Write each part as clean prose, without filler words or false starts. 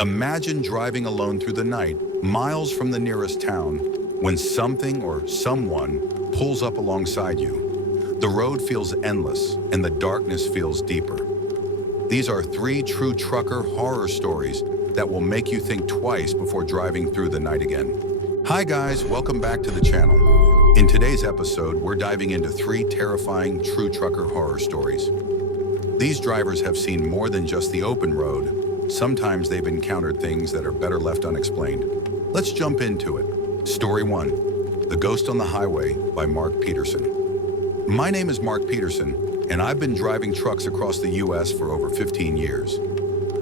Imagine driving alone through the night, miles from the nearest town, when something or someone pulls up alongside you. The road feels endless, and the darkness feels deeper. These are 3 true trucker horror stories that will make you think twice before driving through the night again. Hi guys, welcome back to the channel. In today's episode, we're diving into 3 terrifying true trucker horror stories. These drivers have seen more than just the open road. Sometimes they've encountered things that are better left unexplained. Let's jump into it. Story 1, The Ghost on the Highway by Mark Peterson. My name is Mark Peterson, and I've been driving trucks across the US for over 15 years.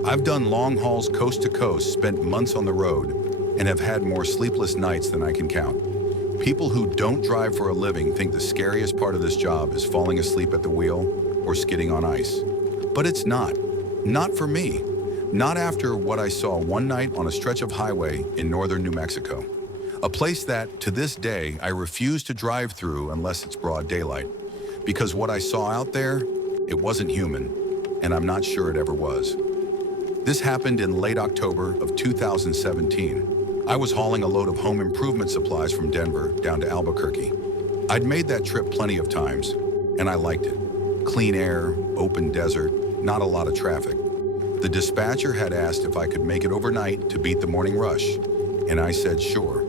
I've done long hauls coast to coast, spent months on the road, and have had more sleepless nights than I can count. People who don't drive for a living think the scariest part of this job is falling asleep at the wheel or skidding on ice. But it's not. Not for me. Not after what I saw one night on a stretch of highway in northern New Mexico. A place that, to this day, I refuse to drive through unless it's broad daylight. Because what I saw out there, it wasn't human, and I'm not sure it ever was. This happened in late October of 2017. I was hauling a load of home improvement supplies from Denver down to Albuquerque. I'd made that trip plenty of times, and I liked it. Clean air, open desert, not a lot of traffic. The dispatcher had asked if I could make it overnight to beat the morning rush, and I said sure.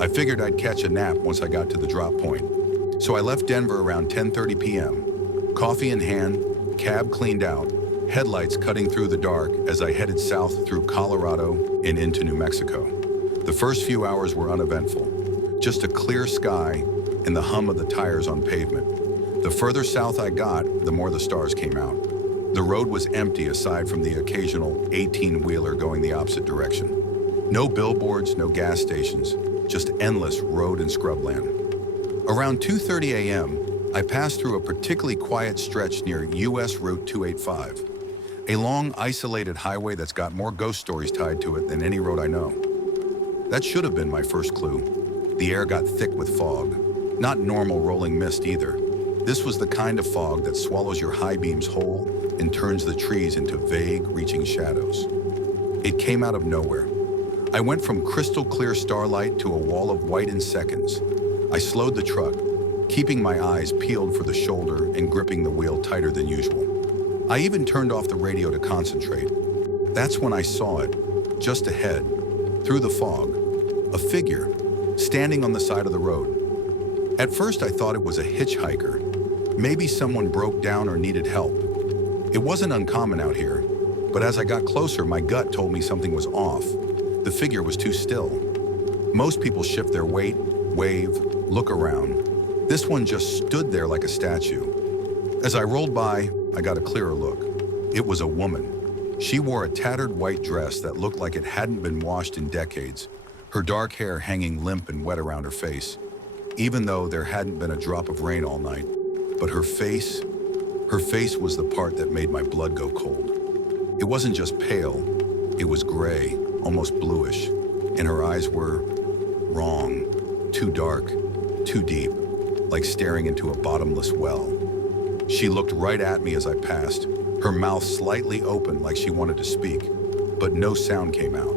I figured I'd catch a nap once I got to the drop point. So I left Denver around 10:30 p.m. Coffee in hand, cab cleaned out, headlights cutting through the dark as I headed south through Colorado and into New Mexico. The first few hours were uneventful. Just a clear sky and the hum of the tires on pavement. The further south I got, the more the stars came out. The road was empty aside from the occasional 18-wheeler going the opposite direction. No billboards, no gas stations, just endless road and scrubland. Around 2:30 a.m., I passed through a particularly quiet stretch near US Route 285, a long, isolated highway that's got more ghost stories tied to it than any road I know. That should have been my first clue. The air got thick with fog, not normal rolling mist either. This was the kind of fog that swallows your high beams whole and turns the trees into vague, reaching shadows. It came out of nowhere. I went from crystal clear starlight to a wall of white in seconds. I slowed the truck, keeping my eyes peeled for the shoulder and gripping the wheel tighter than usual. I even turned off the radio to concentrate. That's when I saw it, just ahead, through the fog, a figure, standing on the side of the road. At first I thought it was a hitchhiker. Maybe someone broke down or needed help. It wasn't uncommon out here, but as I got closer, my gut told me something was off. The figure was too still. Most people shift their weight, wave, look around. This one just stood there like a statue. As I rolled by, I got a clearer look. It was a woman. She wore a tattered white dress that looked like it hadn't been washed in decades, her dark hair hanging limp and wet around her face, even though there hadn't been a drop of rain all night. But her face was the part that made my blood go cold. It wasn't just pale, it was gray, almost bluish, and her eyes were wrong, too dark, too deep, like staring into a bottomless well. She looked right at me as I passed, her mouth slightly open like she wanted to speak, but no sound came out.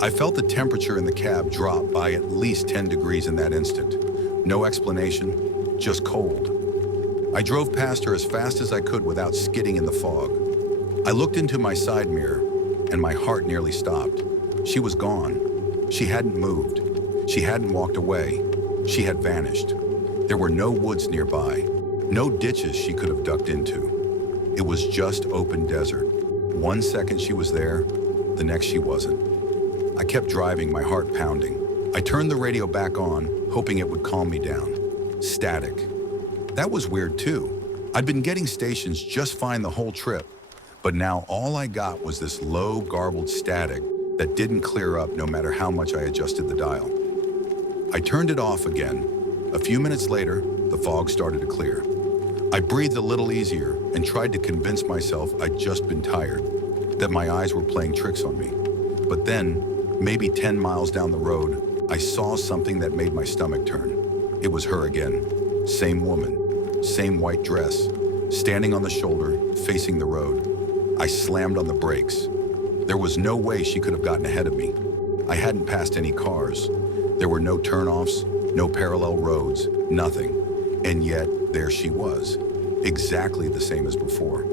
I felt the temperature in the cab drop by at least 10 degrees in that instant. No explanation, just cold. I drove past her as fast as I could without skidding in the fog. I looked into my side mirror, and my heart nearly stopped. She was gone. She hadn't moved. She hadn't walked away. She had vanished. There were no woods nearby, no ditches she could have ducked into. It was just open desert. One second she was there, the next she wasn't. I kept driving, my heart pounding. I turned the radio back on, hoping it would calm me down. Static. That was weird too. I'd been getting stations just fine the whole trip, but now all I got was this low, garbled static that didn't clear up no matter how much I adjusted the dial. I turned it off again. A few minutes later, the fog started to clear. I breathed a little easier and tried to convince myself I'd just been tired, that my eyes were playing tricks on me. But then, maybe 10 miles down the road, I saw something that made my stomach turn. It was her again. Same woman. Same white dress, standing on the shoulder, facing the road. I slammed on the brakes. There was no way she could have gotten ahead of me. I hadn't passed any cars. There were no turnoffs, no parallel roads, nothing. And yet, there she was, exactly the same as before.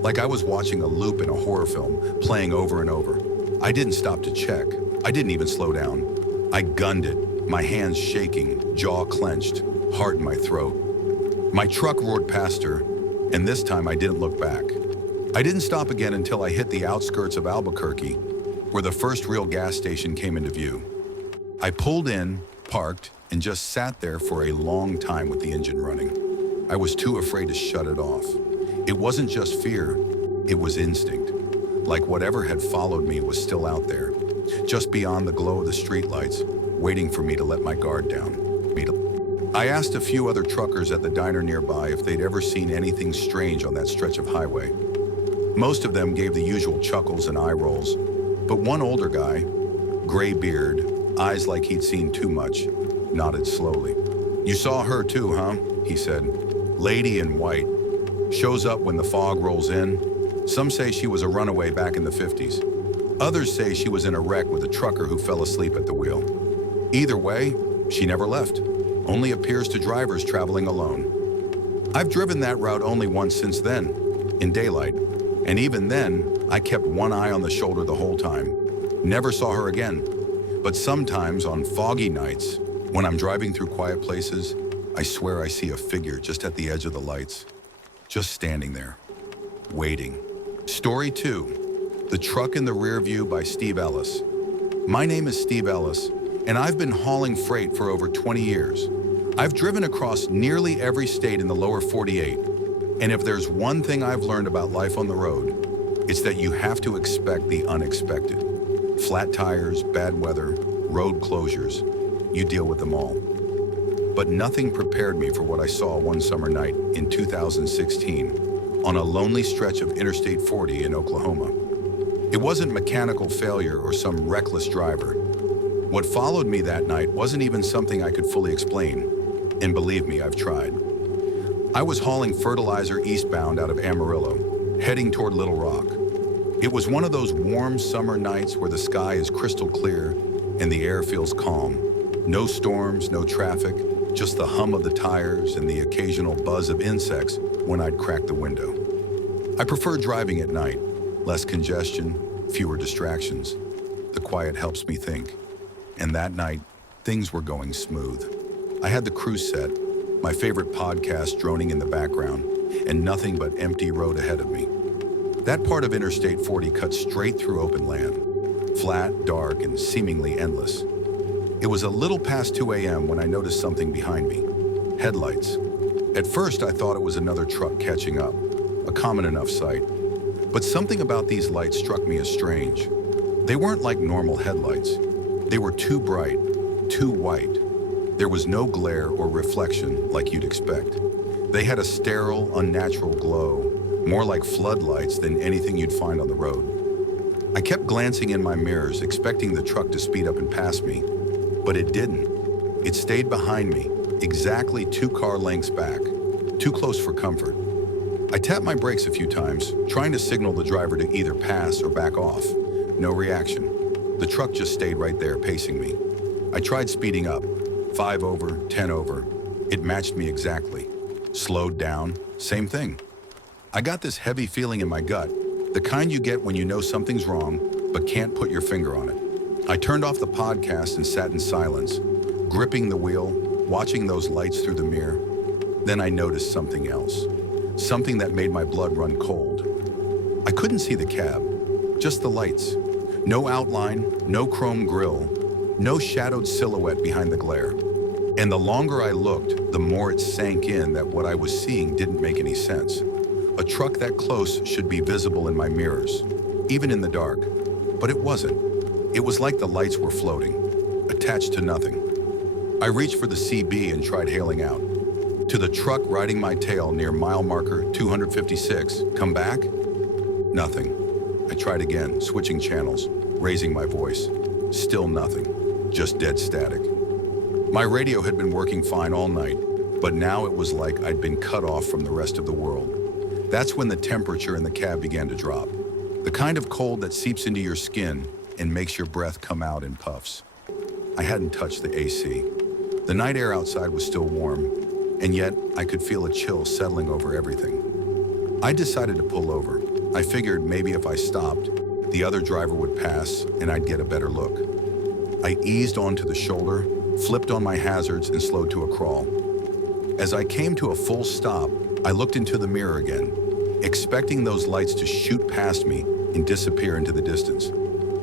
Like I was watching a loop in a horror film, playing over and over. I didn't stop to check. I didn't even slow down. I gunned it, my hands shaking, jaw clenched, heart in my throat. My truck roared past her, and this time I didn't look back. I didn't stop again until I hit the outskirts of Albuquerque, where the first real gas station came into view. I pulled in, parked, and just sat there for a long time with the engine running. I was too afraid to shut it off. It wasn't just fear, it was instinct. Like whatever had followed me was still out there, just beyond the glow of the streetlights, waiting for me to let my guard down. I asked a few other truckers at the diner nearby if they'd ever seen anything strange on that stretch of highway. Most of them gave the usual chuckles and eye rolls, but one older guy, gray beard, eyes like he'd seen too much, nodded slowly. "You saw her too, huh?" he said. "Lady in white. Shows up when the fog rolls in. Some say she was a runaway back in the 50s. Others say she was in a wreck with a trucker who fell asleep at the wheel. Either way, she never left. Only appears to drivers traveling alone. I've driven that route only once since then, in daylight. And even then, I kept one eye on the shoulder the whole time. Never saw her again. But sometimes on foggy nights, when I'm driving through quiet places, I swear I see a figure just at the edge of the lights, just standing there, waiting." Story 2, The Truck in the Rearview by Steve Ellis. My name is Steve Ellis, and I've been hauling freight for over 20 years. I've driven across nearly every state in the lower 48, and if there's one thing I've learned about life on the road, it's that you have to expect the unexpected. Flat tires, bad weather, road closures, you deal with them all. But nothing prepared me for what I saw one summer night in 2016 on a lonely stretch of Interstate 40 in Oklahoma. It wasn't mechanical failure or some reckless driver. What followed me that night wasn't even something I could fully explain, and believe me, I've tried. I was hauling fertilizer eastbound out of Amarillo, heading toward Little Rock. It was one of those warm summer nights where the sky is crystal clear and the air feels calm. No storms, no traffic, just the hum of the tires and the occasional buzz of insects when I'd crack the window. I prefer driving at night. Less congestion, fewer distractions. The quiet helps me think. And that night, things were going smooth. I had the cruise set, my favorite podcast droning in the background, and nothing but empty road ahead of me. That part of Interstate 40 cut straight through open land, flat, dark, and seemingly endless. It was a little past 2 a.m. when I noticed something behind me. Headlights. At first, I thought it was another truck catching up, a common enough sight. But something about these lights struck me as strange. They weren't like normal headlights. They were too bright, too white. There was no glare or reflection like you'd expect. They had a sterile, unnatural glow, more like floodlights than anything you'd find on the road. I kept glancing in my mirrors, expecting the truck to speed up and pass me, but it didn't. It stayed behind me, exactly 2 car lengths back, too close for comfort. I tapped my brakes a few times, trying to signal the driver to either pass or back off. No reaction. The truck just stayed right there, pacing me. I tried speeding up, 5 over, 10 over. It matched me exactly. Slowed down, same thing. I got this heavy feeling in my gut, the kind you get when you know something's wrong, but can't put your finger on it. I turned off the podcast and sat in silence, gripping the wheel, watching those lights through the mirror. Then I noticed something else, something that made my blood run cold. I couldn't see the cab, just the lights. No outline, no chrome grille, no shadowed silhouette behind the glare. And the longer I looked, the more it sank in that what I was seeing didn't make any sense. A truck that close should be visible in my mirrors, even in the dark. But it wasn't. It was like the lights were floating, attached to nothing. I reached for the CB and tried hailing out. To the truck riding my tail near mile marker 256, "Come back?" Nothing. I tried again, switching channels, raising my voice. Still nothing, just dead static. My radio had been working fine all night, but now it was like I'd been cut off from the rest of the world. That's when the temperature in the cab began to drop. The kind of cold that seeps into your skin and makes your breath come out in puffs. I hadn't touched the AC. The night air outside was still warm, and yet I could feel a chill settling over everything. I decided to pull over. I figured maybe if I stopped, the other driver would pass and I'd get a better look. I eased onto the shoulder, flipped on my hazards, and slowed to a crawl. As I came to a full stop, I looked into the mirror again, expecting those lights to shoot past me and disappear into the distance.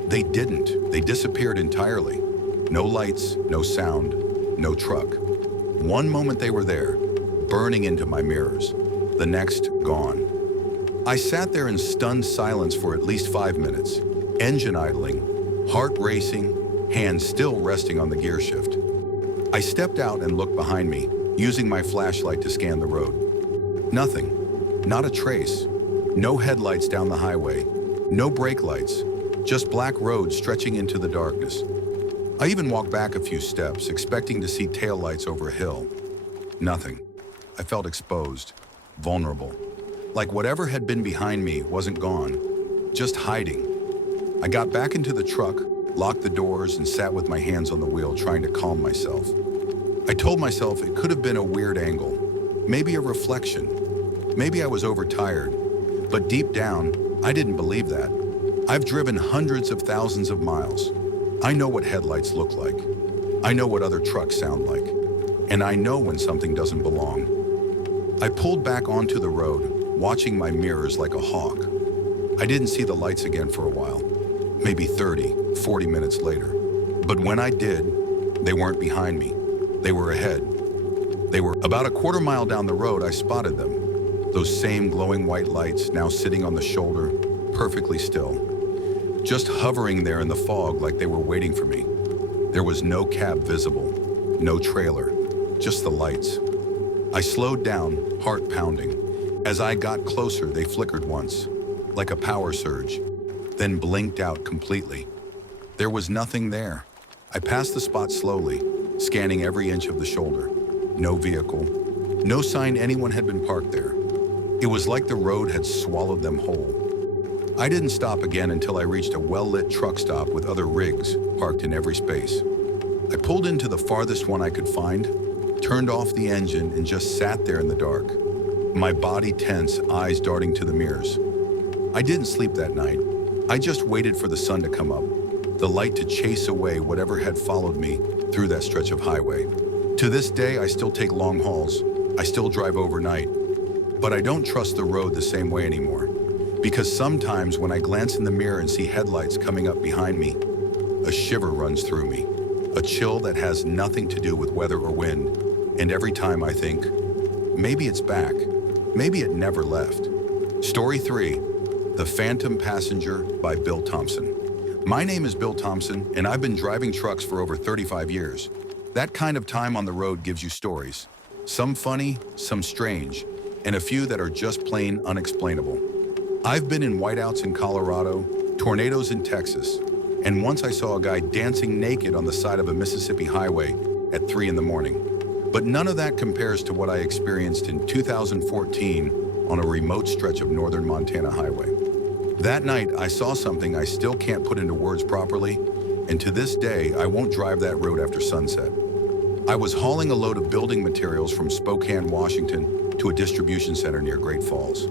They didn't. They disappeared entirely. No lights, no sound, no truck. One moment they were there, burning into my mirrors. The next, gone. I sat there in stunned silence for at least 5 minutes, engine idling, heart racing, hands still resting on the gear shift. I stepped out and looked behind me, using my flashlight to scan the road. Nothing. Not a trace. No headlights down the highway. No brake lights. Just black road stretching into the darkness. I even walked back a few steps, expecting to see taillights over a hill. Nothing. I felt exposed, vulnerable. Like whatever had been behind me wasn't gone, just hiding. I got back into the truck, locked the doors, and sat with my hands on the wheel, trying to calm myself. I told myself it could have been a weird angle, maybe a reflection. Maybe I was overtired, but deep down, I didn't believe that. I've driven hundreds of thousands of miles. I know what headlights look like. I know what other trucks sound like. And I know when something doesn't belong. I pulled back onto the road, watching my mirrors like a hawk. I didn't see the lights again for a while, maybe 30, 40 minutes later. But when I did, they weren't behind me. They were ahead. They were about a quarter mile down the road. I spotted them. Those same glowing white lights now sitting on the shoulder, perfectly still. Just hovering there in the fog like they were waiting for me. There was no cab visible, no trailer, just the lights. I slowed down, heart pounding. As I got closer, they flickered once, like a power surge, then blinked out completely. There was nothing there. I passed the spot slowly, scanning every inch of the shoulder. No vehicle, no sign anyone had been parked there. It was like the road had swallowed them whole. I didn't stop again until I reached a well-lit truck stop with other rigs parked in every space. I pulled into the farthest one I could find, turned off the engine, and just sat there in the dark. My body tense, eyes darting to the mirrors. I didn't sleep that night. I just waited for the sun to come up, the light to chase away whatever had followed me through that stretch of highway. To this day, I still take long hauls. I still drive overnight. But I don't trust the road the same way anymore. Because sometimes when I glance in the mirror and see headlights coming up behind me, a shiver runs through me. A chill that has nothing to do with weather or wind. And every time I think, maybe it's back. Maybe it never left. Story 3, The Phantom Passenger by Bill Thompson. My name is Bill Thompson, and I've been driving trucks for over 35 years. That kind of time on the road gives you stories. Some funny, some strange, and a few that are just plain unexplainable. I've been in whiteouts in Colorado, tornadoes in Texas, and once I saw a guy dancing naked on the side of a Mississippi highway at 3 in the morning. But none of that compares to what I experienced in 2014 on a remote stretch of northern Montana highway. That night, I saw something I still can't put into words properly, and to this day, I won't drive that road after sunset. I was hauling a load of building materials from Spokane, Washington, to a distribution center near Great Falls.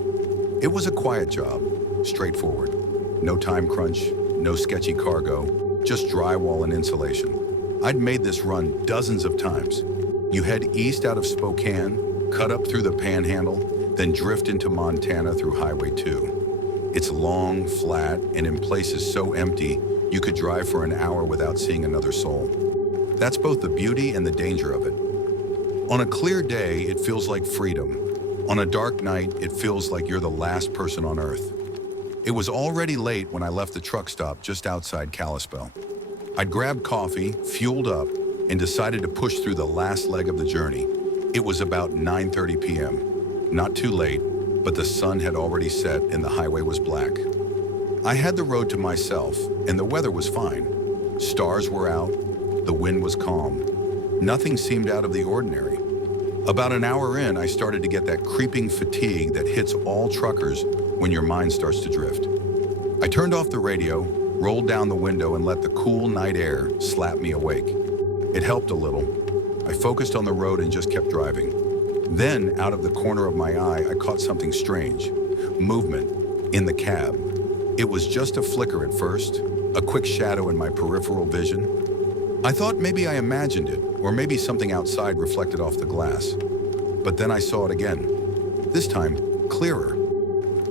It was a quiet job, straightforward. No time crunch, no sketchy cargo, just drywall and insulation. I'd made this run dozens of times. You head east out of Spokane, cut up through the Panhandle, then drift into Montana through Highway 2. It's long, flat, and in places so empty, you could drive for an hour without seeing another soul. That's both the beauty and the danger of it. On a clear day, it feels like freedom. On a dark night, it feels like you're the last person on Earth. It was already late when I left the truck stop just outside Kalispell. I'd grabbed coffee, fueled up, and decided to push through the last leg of the journey. It was about 9:30 p.m. Not too late, but the sun had already set and the highway was black. I had the road to myself, and the weather was fine. Stars were out, the wind was calm. Nothing seemed out of the ordinary. About an hour in, I started to get that creeping fatigue that hits all truckers when your mind starts to drift. I turned off the radio, rolled down the window, and let the cool night air slap me awake. It helped a little. I focused on the road and just kept driving. Then, out of the corner of my eye, I caught something strange. Movement in the cab. It was just a flicker at first, a quick shadow in my peripheral vision. I thought maybe I imagined it, or maybe something outside reflected off the glass. But then I saw it again. This time, clearer.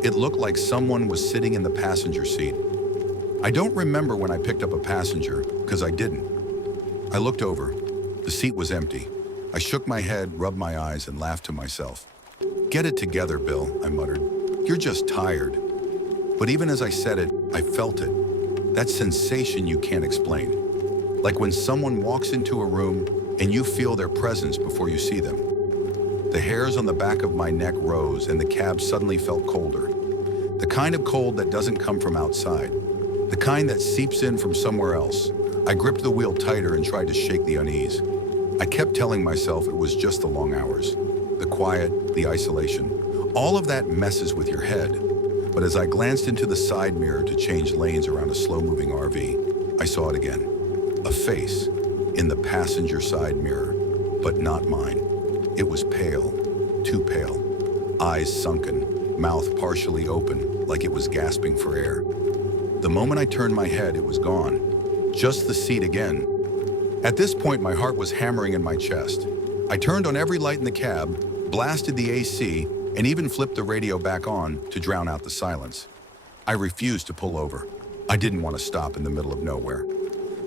It looked like someone was sitting in the passenger seat. I don't remember when I picked up a passenger, because I didn't. I looked over. The seat was empty. I shook my head, rubbed my eyes, and laughed to myself. "Get it together, Bill," I muttered. "You're just tired." But even as I said it, I felt it. That sensation you can't explain. Like when someone walks into a room and you feel their presence before you see them. The hairs on the back of my neck rose and the cab suddenly felt colder. The kind of cold that doesn't come from outside. The kind that seeps in from somewhere else. I gripped the wheel tighter and tried to shake the unease. I kept telling myself it was just the long hours. The quiet, the isolation. All of that messes with your head. But as I glanced into the side mirror to change lanes around a slow-moving RV, I saw it again. A face in the passenger side mirror, but not mine. It was pale, too pale. Eyes sunken, mouth partially open, like it was gasping for air. The moment I turned my head, it was gone. Just the seat again. At this point, my heart was hammering in my chest. I turned on every light in the cab, blasted the AC, and even flipped the radio back on to drown out the silence. I refused to pull over. I didn't want to stop in the middle of nowhere.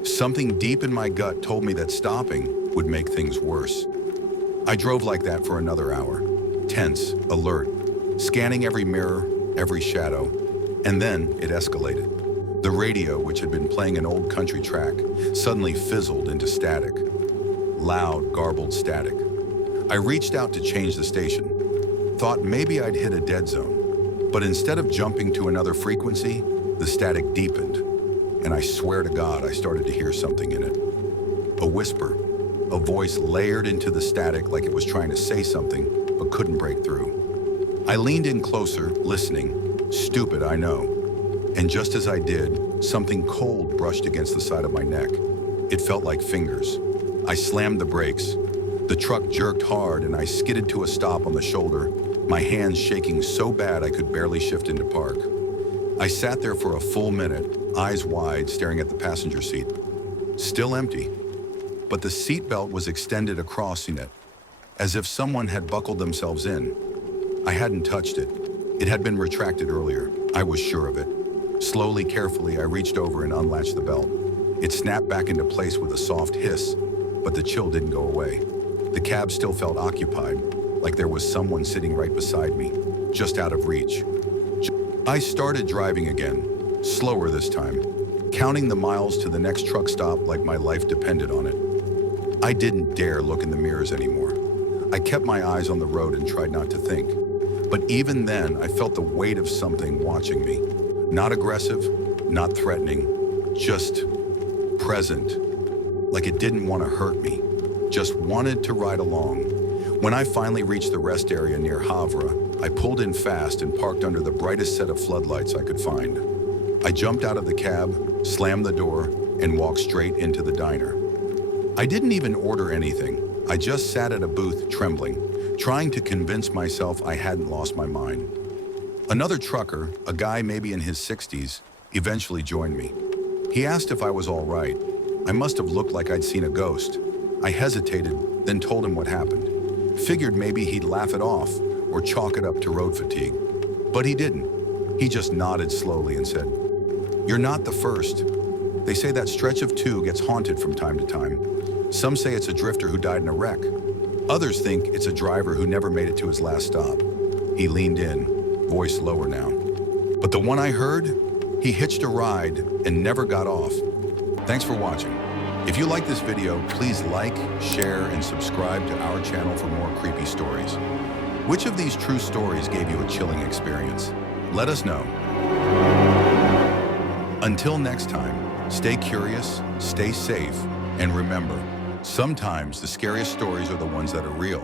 Something deep in my gut told me that stopping would make things worse. I drove like that for another hour, tense, alert, scanning every mirror, every shadow, and then it escalated. The radio, which had been playing an old country track, suddenly fizzled into static. Loud, garbled static. I reached out to change the station. Thought maybe I'd hit a dead zone. But instead of jumping to another frequency, the static deepened. And I swear to God, I started to hear something in it. A whisper, a voice layered into the static like it was trying to say something, but couldn't break through. I leaned in closer, listening. Stupid, I know. And just as I did, something cold brushed against the side of my neck. It felt like fingers. I slammed the brakes. The truck jerked hard and I skidded to a stop on the shoulder, my hands shaking so bad I could barely shift into park. I sat there for a full minute, eyes wide, staring at the passenger seat. Still empty, but the seatbelt was extended across it, as if someone had buckled themselves in. I hadn't touched it. It had been retracted earlier. I was sure of it. Slowly, carefully, I reached over and unlatched the belt. It snapped back into place with a soft hiss, but the chill didn't go away. The cab still felt occupied, like there was someone sitting right beside me, just out of reach. I started driving again, slower this time, counting the miles to the next truck stop like my life depended on it. I didn't dare look in the mirrors anymore. I kept my eyes on the road and tried not to think. But even then, I felt the weight of something watching me. Not aggressive, not threatening, just present. Like it didn't want to hurt me, just wanted to ride along. When I finally reached the rest area near Havre, I pulled in fast and parked under the brightest set of floodlights I could find. I jumped out of the cab, slammed the door, and walked straight into the diner. I didn't even order anything. I just sat at a booth, trembling, trying to convince myself I hadn't lost my mind. Another trucker, a guy maybe in his 60s, eventually joined me. He asked if I was all right. I must have looked like I'd seen a ghost. I hesitated, then told him what happened. Figured maybe he'd laugh it off or chalk it up to road fatigue. But he didn't. He just nodded slowly and said, "You're not the first. They say that stretch of 2 gets haunted from time to time. Some say it's a drifter who died in a wreck. Others think it's a driver who never made it to his last stop." He leaned in, voice lower now. "But the one I heard, he hitched a ride and never got off." Thanks for watching. If you like this video, please like, share, and subscribe to our channel for more creepy stories. Which of these true stories gave you a chilling experience? Let us know. Until next time, stay curious, stay safe, and remember, sometimes the scariest stories are the ones that are real.